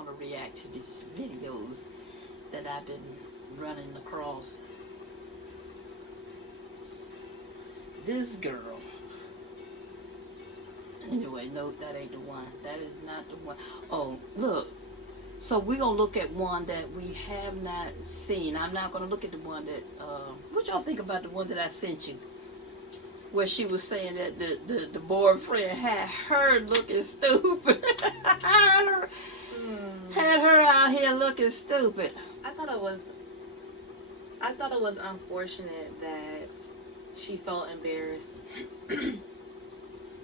want to react to these videos that I've been running across. This girl. Anyway, no, that ain't the one. That is not the one. Oh, look. So we're going to look at one that we have not seen. I'm not going to look at the one that, what y'all think about the one that I sent you? Where she was saying that the boyfriend had her looking stupid. Had her out here looking stupid. I thought it was unfortunate that she felt embarrassed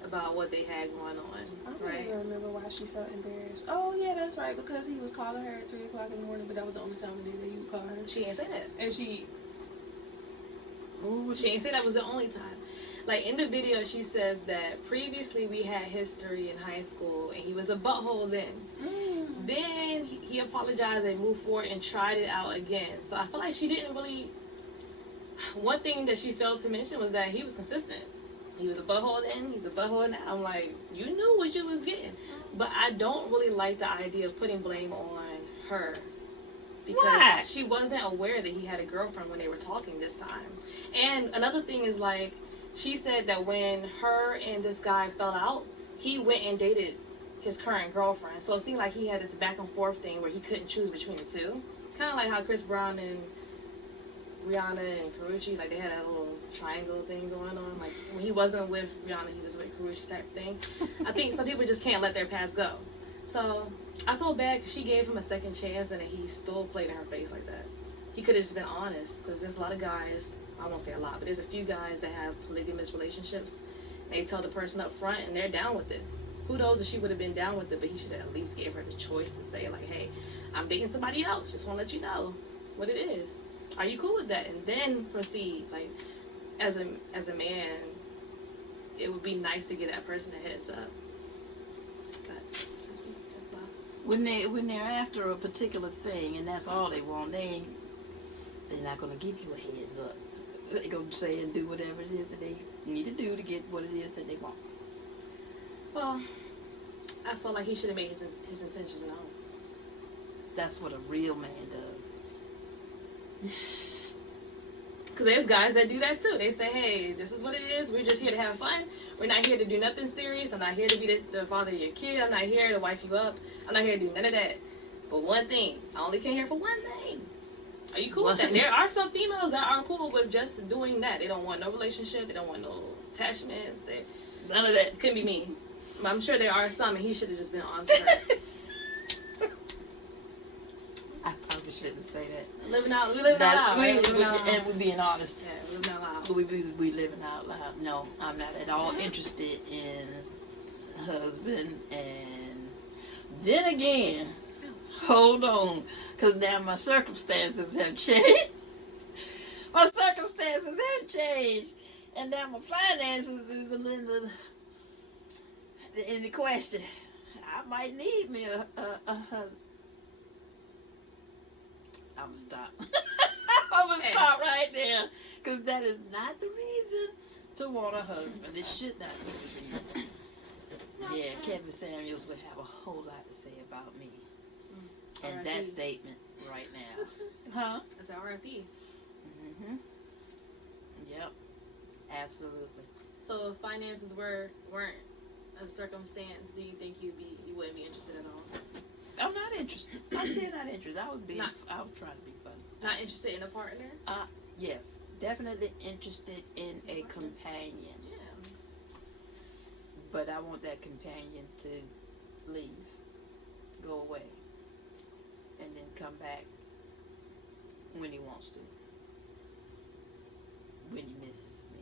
about what they had going on. I don't Right? even remember why she felt embarrassed. Oh yeah, that's right. Because he was calling her at 3:00 in the morning, but that was the only time of the day that he would call her. She didn't say that. And she didn't say that was the only time. Like in the video, she says that previously we had history in high school, and he was a butthole then. Then he apologized and moved forward and tried it out again. So I feel like she didn't really. One thing that she failed to mention was that he was consistent. He was a butthole then, he's a butthole now. I'm like, you knew what you was getting. But I don't really like the idea of putting blame on her. Because Why? she wasn't aware that he had a girlfriend when they were talking this time. And another thing is, like, she said that when her and this guy fell out, he went and dated his current girlfriend. So it seemed like he had this back and forth thing where he couldn't choose between the two. Kind of like how Chris Brown and Rihanna and Karrueche, like they had that little triangle thing going on. Like when he wasn't with Rihanna, he was with Karrueche type thing. I think some people just can't let their past go. So I feel bad because she gave him a second chance and he still played in her face like that. He could have just been honest, because there's a lot of guys, I won't say a lot, but there's a few guys that have polygamous relationships. They tell the person up front and they're down with it. Who knows if she would have been down with it, but he should have at least gave her the choice to say like, hey, I'm dating somebody else. Just want to let you know what it is. Are you cool with that? And then proceed. Like, as a man, it would be nice to give that person a heads up. But that's why. When they're after a particular thing and that's all they want, they're not gonna give you a heads up. They're gonna say and do whatever it is that they need to do to get what it is that they want. Well, I felt like he should have made his intentions known. That's what a real man does. Because there's guys that do that too. They say, hey, this is what it is. We're just here to have fun. We're not here to do nothing serious. I'm not here to be the father of your kid. I'm not here to wife you up. I'm not here to do none of that. But one thing, I only came here for one thing. Are you cool with that? There are some females that aren't cool with just doing that. They don't want no relationship. They don't want no attachments. None of that. Couldn't be me. But I'm sure there are some, and he should have just been honest with her. I probably shouldn't say that. We living out loud. And we're being honest. Yeah, we living out loud. We living out loud. No, I'm not at all interested in husband. And then again, hold on, because now my circumstances have changed. My circumstances have changed, and now my finances is in the question. I might need me a husband. I'm gonna stop. I'm gonna stop right there, because that is not the reason to want a husband. It should not be the reason. Yeah, Kevin Samuels would have a whole lot to say about me. And that statement right now. Huh? That's R.I.P. Mm-hmm. Yep. Absolutely. So if finances weren't a circumstance, do you think you wouldn't be interested at all? I'm not interested. I'm still not interested. I was trying to be funny. Not interested in a partner? Yes. Definitely interested in a companion. Yeah. But I want that companion to leave. Go away. And then come back when he wants to. When he misses me.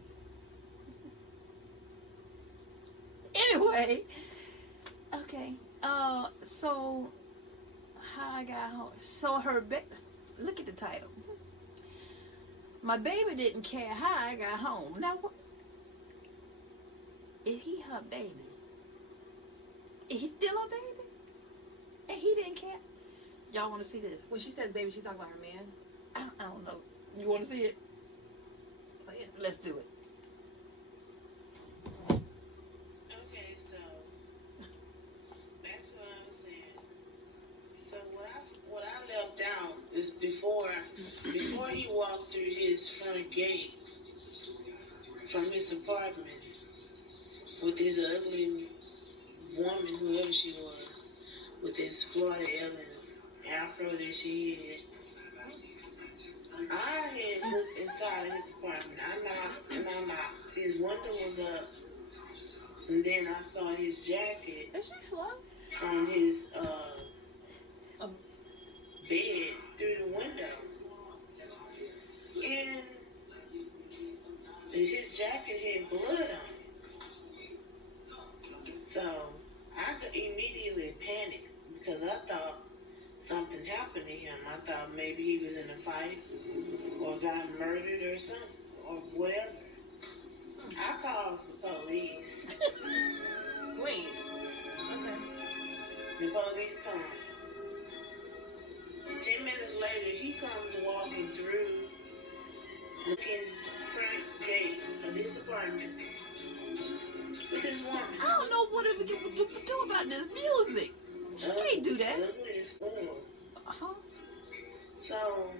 Anyway. Okay. So how I got home. So look at the title. My baby didn't care how I got home. Now what? If he her baby, is he still her baby? And he didn't care? Y'all want to see this? When she says baby, she's talking about her man. I don't know. You want to see it? Play it. Let's do it. Okay, so back to what I was saying. So before he walked through his front gate from his apartment with this ugly woman, whoever she was, with this Florida Evans afro that she had. I had looked inside of his apartment. I knocked. His window was up. And then I saw his jacket Is she slow? on his bed through the window. And his jacket had blood on it. So I could immediately panic because I thought something happened to him. I thought maybe he was in a fight or got murdered or something or whatever. I called the police. Wait. Okay. The police come. 10 minutes later, he comes walking through, looking front gate of this apartment with this woman. I don't know what we can do about this music. She can't do that. Ugly as fuck. Uh-huh. So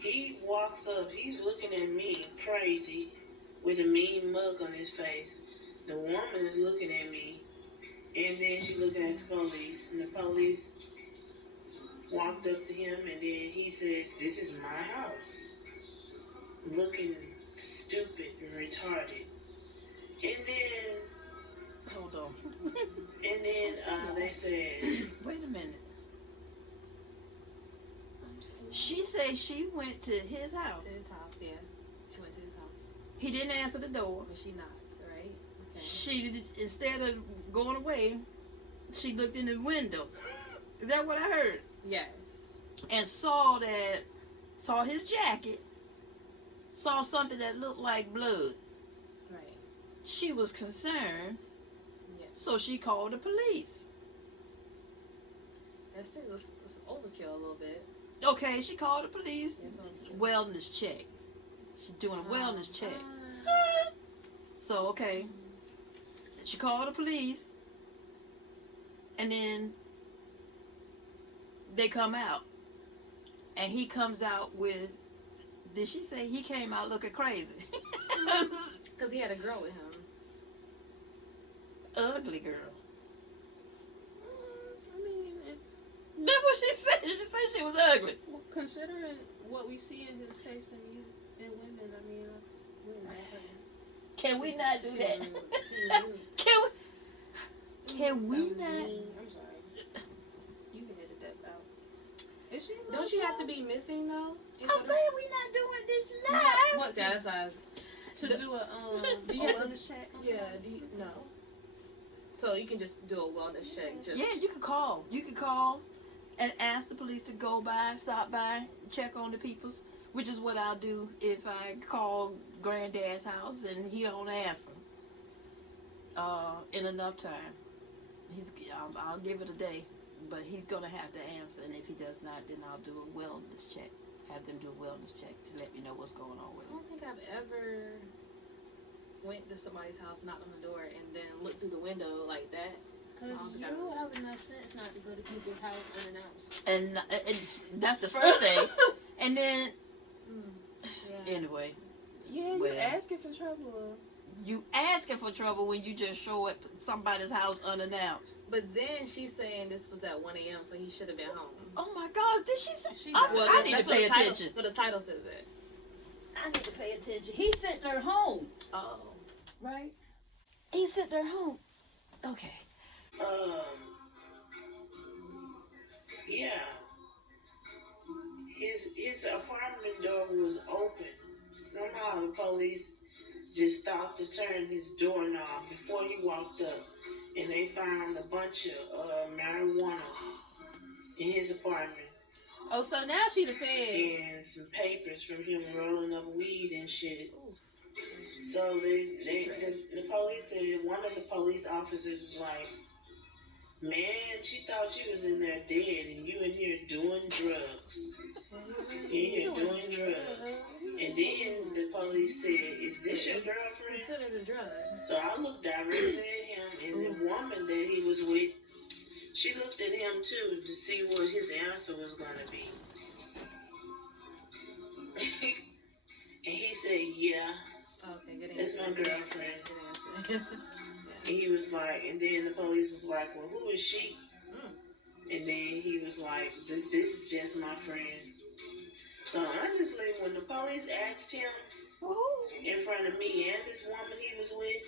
he walks up. He's looking at me crazy with a mean mug on his face. The woman is looking at me, and then she's looking at the police. And the police walked up to him, and then he says, "This is my house," looking stupid and retarded. And then Hold on. they said, Wait a minute. I'm saying. She said she went to his house. To his house, yeah. She went to his house. He didn't answer the door. But she knocked, right? Okay. She, instead of going away, she looked in the window. Is that what I heard? Yes. And saw his jacket, saw something that looked like blood. Right. She was concerned, Yes. so she called the police. That's it. Let's overkill a little bit. Okay, she called the police. Yes, overkill. Wellness check. She's doing a wellness check. So, okay. She called the police. And then they come out. And he comes out with, did she say he came out looking crazy? Because he had a girl with him. Ugly girl. I mean, if, That's what she said. She said she was ugly. well, considering what we see in his taste in music in women, I mean, we're not Can we not do that? Can we not? I'm sorry. You can edit that out. Is she? Don't you have to be missing, though? I'm glad we're not doing this live. What Status size. to do a Do you have to- wellness check? on Yeah, somebody? do you, no. So you can just do a wellness check. Just Yeah, you can call. You can call and ask the police to go by, stop by, check on the peoples, which is what I'll do if I call Granddad's house and he don't answer in enough time. I'll give it a day, but he's gonna have to answer, and if he does not, then I'll do a wellness check. Have them do a wellness check to let me know what's going on with I him. don't think I've ever went to somebody's house, knocked on the door, and then looked through the window like that. Because I don't think I you would. have enough sense not to go to people's house unannounced. And that's the first thing. And then, Yeah. anyway, Yeah, you Well. asking for trouble. you asking for trouble when you just show up at somebody's house unannounced. But then she's saying this was at 1 a.m., so he should have been home. Oh my gosh, did she say? She I, died. I need to that's what pay the title- attention. But the title says that. I need to pay attention. He sent her home, Oh. right? He sent her home. Okay. Yeah. His apartment door was open. Somehow the police just thought to turn his doorknob before he walked up, and they found a bunch of marijuana in his apartment Oh, so now she the feds. and some papers from him rolling up weed and shit. So the police said, one of the police officers was like, "Man, she thought you was in there dead, and you in here doing drugs. You in here doing drugs." And then the police said, "Is this your girlfriend?" Considered a drug. So I looked directly at him, and the woman that he was with, She looked at him too to see what his answer was gonna be. And he said, yeah, Okay, good that's answer. my girlfriend. Good answer. And he was like, and then the police was like, well, who is she? Mm. And then he was like, this is just my friend. So honestly, when the police asked him in front of me and this woman he was with,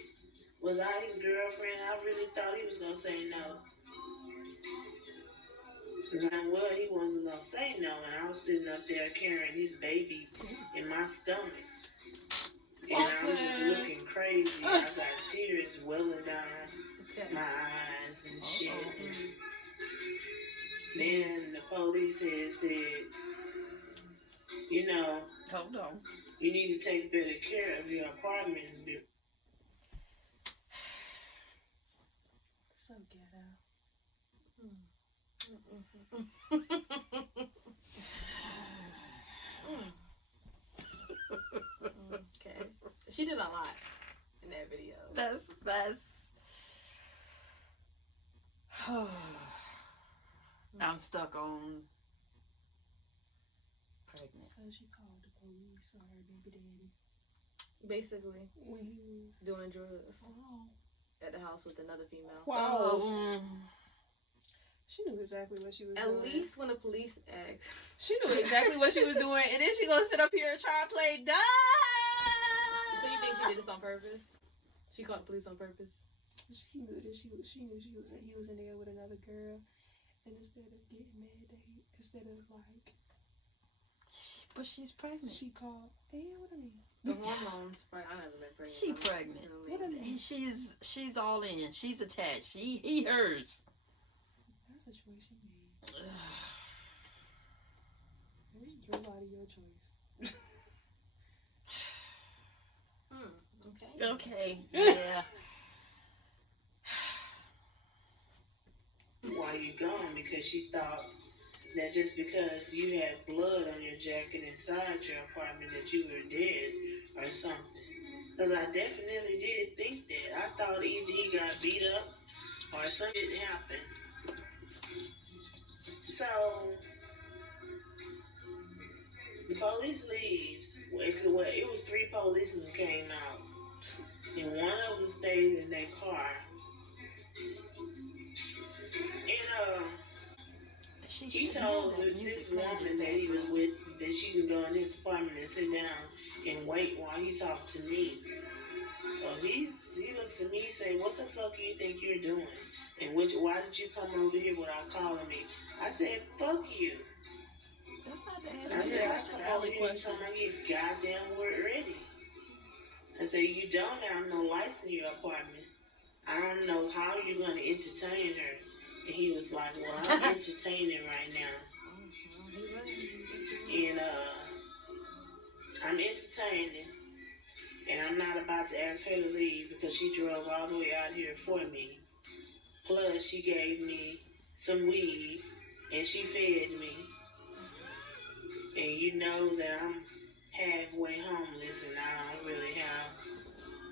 was I his girlfriend, I really thought he was going to say no. Well, he wasn't going to say no, and I was sitting up there carrying his baby in my stomach. And I was just looking crazy. I got tears welling down my eyes and shit. And then the police had said, you know, Hold on. you need to take better care of your apartment. So ghetto. Okay. She did a lot in that video. That's I'm stuck on pregnant. So she called the police on her baby daddy Basically, when he was. doing drugs Oh. at the house with another female. Wow. She knew exactly what she was At doing. least when the police asked. She knew exactly what she was doing, and then she gonna sit up here and try to play dumb. So you think she did this on purpose? She called the police on purpose? She knew that he was in there with another girl, and instead of getting mad that instead of like, But she's pregnant. she called. Yeah, what I mean. The hormones. I never been pregnant. She I'm pregnant. assuming. What I mean. She's all in. She's attached. He hers. That's a choice she made. Your body, your choice. Okay. Okay. Yeah. Why you gone? Because she thought that just because you had blood on your jacket inside your apartment that you were dead or something. Because I definitely did think that. I thought either he got beat up or something happened. So the police leaves. Well, it was 3 policemen came out, and one of them stayed in their car. And he told this woman that he was with that she can go in his apartment and sit down and wait while he talked to me. So he looks at me and say, "What the fuck do you think you're doing? And why did you come over here without calling me?" I said, "Fuck you." That's not the I answer. said, "I come over here until I get goddamn work ready." I said, "You don't have no lights in your apartment. I don't know how you're going to entertain her." And he was like, "Well, I'm entertaining right now." And I'm entertaining. And I'm not about to ask her to leave because she drove all the way out here for me. Plus, she gave me some weed and she fed me. And you know that I'm halfway homeless and I don't really have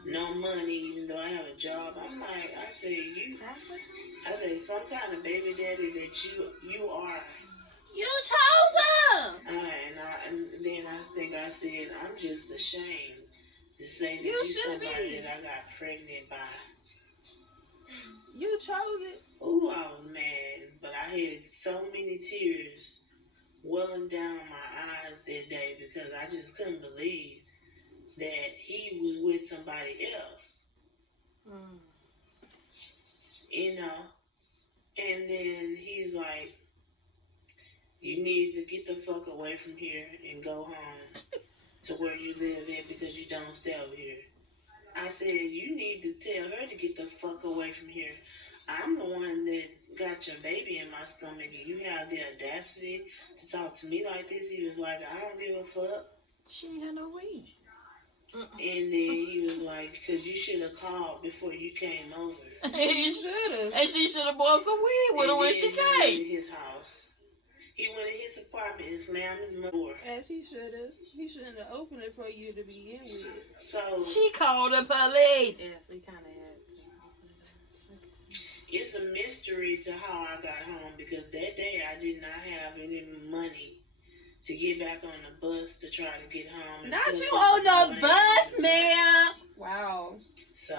no money even though I have a job. I'm like, I said, some kind of baby daddy that you are. You chose him. And then I think I said, I'm just ashamed to say that You you're should somebody be. that I got pregnant by. You chose it. Ooh, I was mad, but I had so many tears welling down my eyes that day because I just couldn't believe that he was with somebody else. You know? And then he's like, "You need to get the fuck away from here and go home to where you live at because you don't stay over here." I said, "You need to tell her to get the fuck away from here. I'm the one that got your baby in my stomach and you have the audacity to talk to me like this." He was like, "I don't give a fuck." She ain't had no weed. And then he was like, "Because you should have called before you came over." You should have. And she should have bought some weed with her when she He went came. in his house. He went in his apartment and slammed his door. As he should have. He shouldn't have opened it for you to begin with. So She called the police. Yes, he kind of had to. It's a mystery to how I got home because that day I did not have any money to get back on the bus to try to get home. And Not plus you it on was the late. bus, ma'am. Wow. So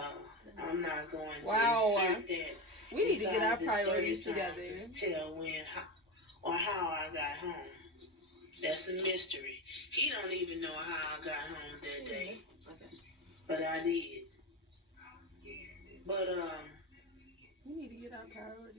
I'm not going to Wow. insert that. We need to get our inside this priorities story time together. to tell when or how I got home. That's a mystery. He don't even know how I got home that day, Okay. but I did. But We need to get our priorities